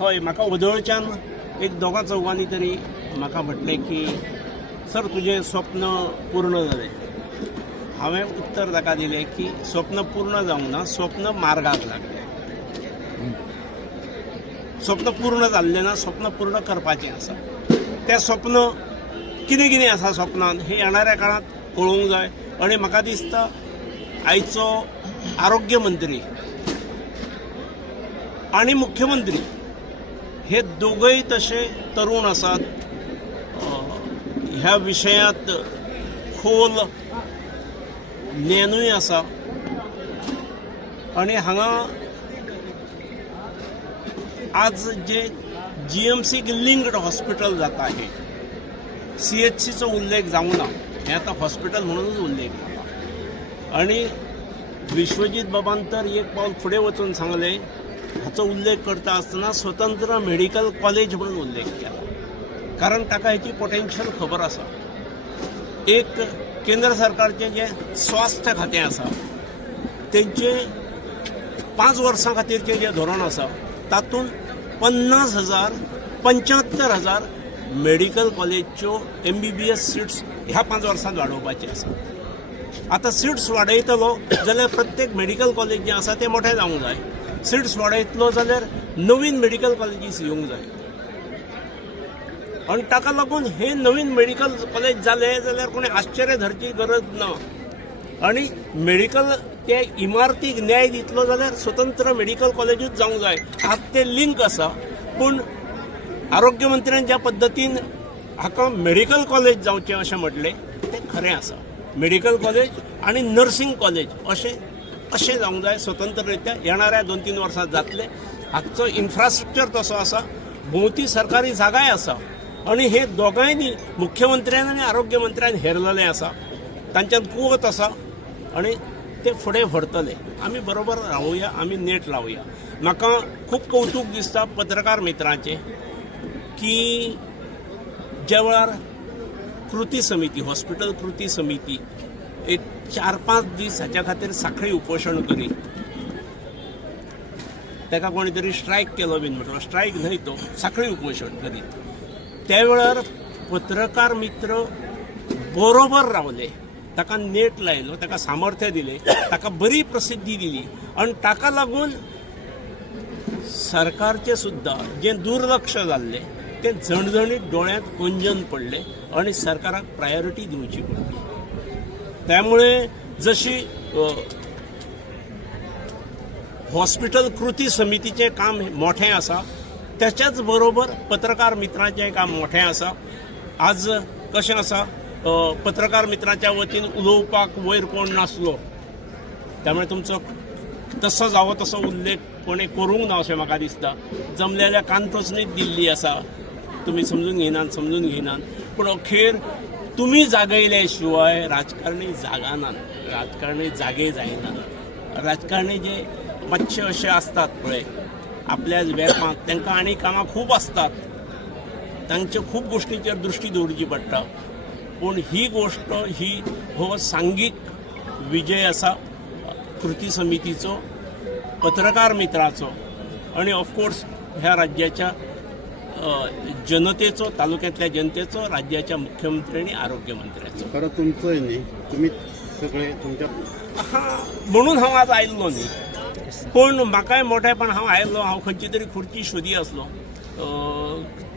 हय म्हाका वदळच्यान एक दोगा चौगांनी तरी म्हाका म्हटलें की सर तुजें स्वप्न पूर्ण जालें. हांवें उत्तर ताका दिलें की स्वप्न पूर्ण जावंक ना, स्वप्न मार्गाक लागलें. स्वप्न पूर्ण जाल्लें ना, स्वप्न पूर्ण करपाचें आसा. तें स्वप्न कितें कितें आसा स्वप्नांत हें येणाऱ्या काळांत कळूंक जाय. आनी म्हाका दिसता आयचो आरोग्य मंत्री आनी मुख्यमंत्री हे दोगूय तशे तरुण आसात. ह्या विशयांत खोल ज्ञानूय आसा. आनी हांगा आज जे GMC लिंक्ड हॉस्पिटल जाता हे CHCचो उल्लेख जावंक ना, हें आतां हॉस्पिटल म्हणूनच उल्लेख जाता. आनी विश्वजीत बाबान तर एक पावल फुडें वचून सांगलें, हाचो उल्लेख करता आसतना स्वतंत्र मेडिकल कॉलेज म्हणून उल्लेख केला. कारण ताका हेची पोटेन्शियल खबर आसा. एक केंद्र सरकारचें जें स्वास्थ्य खातें आसा तेंचे 5 वर्सां खातीरचें जें धोरण आसा तातूंत 50,000 75,000 मेडिकल कॉलेजच्यो MBBS सीट्स ह्या 5 वर्सांत वाडोवपाचे आसा. आतां सीट्स वाडयतलो जाल्यार प्रत्येक मेडिकल कॉलेज जें आसा तें मोठें जावंक जाय. सीट्स वाडयतलो जाल्यार नवीन मेडिकल कॉलेजीस येवंक जाय. आनी ताका लागून हे नवीन मेडिकल कॉलेज जाले जाल्यार कोणी आश्चर्य धरची गरज ना. आनी मेडिकल ते इमारतीक न्याय दितलो जाल्यार स्वतंत्र मेडिकल कॉलेजूच जावंक जाय. आज ते लिंक आसा. पूण आरोग्य मंत्र्यान ज्या पद्दतीन हाका मेडिकल कॉलेज जावचें अशें म्हटलें तें खरें आसा. मेडिकल कॉलेज आनी नर्सिंग कॉलेज अशें जावंक जाय स्वतंत्ररित्या. येणाऱ्या 2-3 वर्सां जातले. हाचो इन्फ्रास्ट्रक्चर तसो आसा, भोंवती सरकारी जागाय आसा. आनी हे दोगांयनी मुख्यमंत्र्यान आनी आरोग्य मंत्र्यान हेरलेलें आसा. तांच्यात कुवत आसा आनी ते फुडें व्हरतले. आमी बरोबर रावुया, आमी नेट लावुया. म्हाका खूब कौतूक दिसता पत्रकार मित्रांचें की ज्या वेळार कृती समिती, हॉस्पिटल कृती समिती एक 4-5 दीस हाच्या खातीर सांखळी उपोशण करी. ताका कोणी तरी स्ट्रायक केलो बीन म्हटलो. स्ट्रायक न्हय तो, सांखळी उपोशण करी. त्या वेळार पत्रकार मित्र बरोबर रावले. ताका नेट लायलो, ताका सामर्थ्य दिलें, ताका बरी प्रसिद्धी दिली. आनी ताका लागून सरकारचें सुद्दां जें दुर्लक्ष जाल्लें तें झणझणीत दोळ्यांत कोंजन पडलें आनी सरकाराक प्रायोरिटी दिवची पडली. त्यामुळे जशी हॉस्पिटल कृती समितीचें काम मोठें आसा त्याच्याच बरोबर पत्रकार मित्रांचें काम मोठें आसा. आज कशें आसा, पत्रकार मित्रांच्या वतीन उलोवपाक वयर कोण नासलो, त्यामुळे तुमचो तसो जावो तसो उल्लेख कोणें करूंक ना अशें म्हाका दिसता. जमले जाल्यार कानटोचणीच दिल्ली आसा, तुमी समजून घेयनात. पूण अखेर तुमी जागयले शिवाय राजकारणी जागानात, राजकारणी जागे जायनात. राजकारणी जे मातशे अशे आसतात पळय आपल्या वेपांत, तांकां आनी कामां खूब आसतात, तांच्या खूब गोश्टींचेर दृश्टी दवरची पडटा. पूण ही गोश्ट हो सांघीक विजय आसा कृती समितीचो, पत्रकार मित्राचो आनी ऑफकोर्स ह्या राज्याच्या जनतेचो, तालुक्यांतल्या जनतेचो, राज्याच्या मुख्यमंत्री आनी आरोग्य मंत्र्याचो. खरं तुमचंय न्ही, तुमी सगळे तुमच्या म्हणून हांव आज आयिल्लो न्ही. पूण म्हाकाय मोठेपण हांव आयिल्लो, हांव खंयची तरी खुर्ची सोदी आसलो.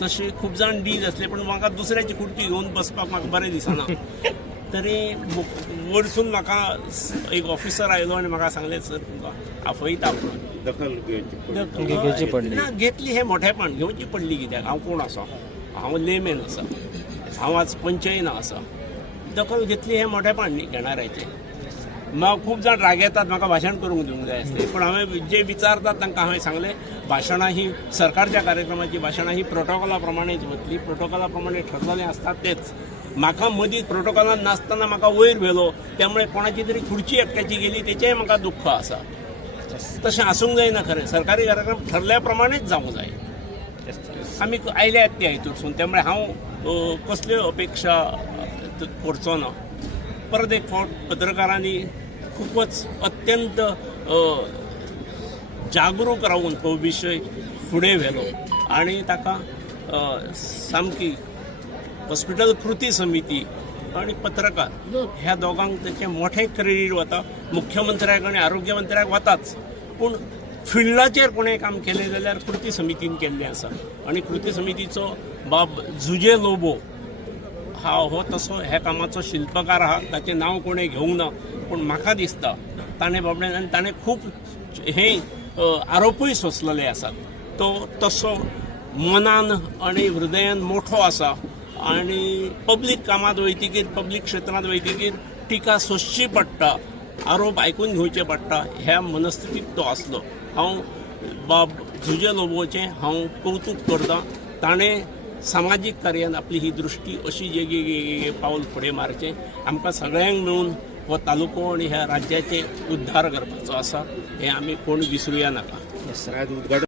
तशी खूब जाण डीज आसले, पूण म्हाका दुसऱ्याची खुर्ची घेवन बसपाक म्हाका बरें दिसना. तरी वरसून म्हाका एक ऑफिसर आयलो आनी म्हाका सांगलें सर तुमकां आपयता म्हणून. दखल घेवची पडली. ना घेतली, हें मोठेपण घेवची पडली. कित्याक हांव कोण आसा, हांव लेमॅन आसा, हांव आज पंचयना आसा. दखल घेतली हें मोठेपण न्ही घेणाऱ्याचें. म्हाका खूब जाण राग येतात, म्हाका भाशण करूंक दिवंक जाय आसलें. पूण हांवें जे विचारतात तांकां हांवें सांगलें भाशणां ही सरकारच्या कार्यक्रमाची भाशणां ही प्रोटोकॉला प्रमाणेच वतली, प्रोटोकॉला प्रमाणे ठरलेलें आसता तेच. म्हाका मदींच प्रोटोकॉलान नासतना म्हाका वयर व्हेलो, त्यामुळे कोणाची तरी खुर्ची एकट्याची गेली तेचेंय म्हाका दुख्ख आसा. तशें आसूंक जायना. खरें सरकारी कार्यक्रम ठरल्या प्रमाणेच जावंक जाय. आमी आयल्यात त्या हितूरसून, त्यामुळे हांव कसल्यो अपेक्षा करचो ना. परत एक फावट पत्रकारांनी खूपच अत्यंत जागरूक राहून हो विषय फुडें व्हेलो आनी ताका सामकी हॉस्पिटल कृती समिती आणि पत्रकार ह्या दोगांक त्याचे मोठे क्रेडीट वता. मुख्यमंत्र्याक आणि आरोग्य मंत्र्याक वताच, पूण फिल्डाचेर कोणें काम केलें जाल्यार कृती समितीन केल्लें आसा. आणि कृती समितीचो बाब जुजे लोबो हो तसो ह्या कामाचो शिल्पकार आहा. ताचें नांव कोणें घेवंक ना, पूण म्हाका दिसता ताणें बाबड्यान आनी ताणें खूब हे आरोपूय सोंसलेले आसात. तो तसो मनान आणि हृदयान मोठो आसा आणि पब्लीक कामात वयतकीर पब्लीक क्षेत्रांत वयतकीर टिका सोंसची पडटा, आरोप आयकून घेवचे पडटा, ह्या मनस्थितीत तो आसलो. हांव बाब जुजे लोबोचें हांव कौतुक करतां. ताणें सामाजीक कार्यान आपली ही दृश्टी अशी जेगे पावल फुडें मारचें. आमकां सगळ्यांक मेळून हो तालुको आणि ह्या राज्याचे उद्धार करपाचो आसा, हें आमी कोण विसरुया नाका. आज उद्घाटन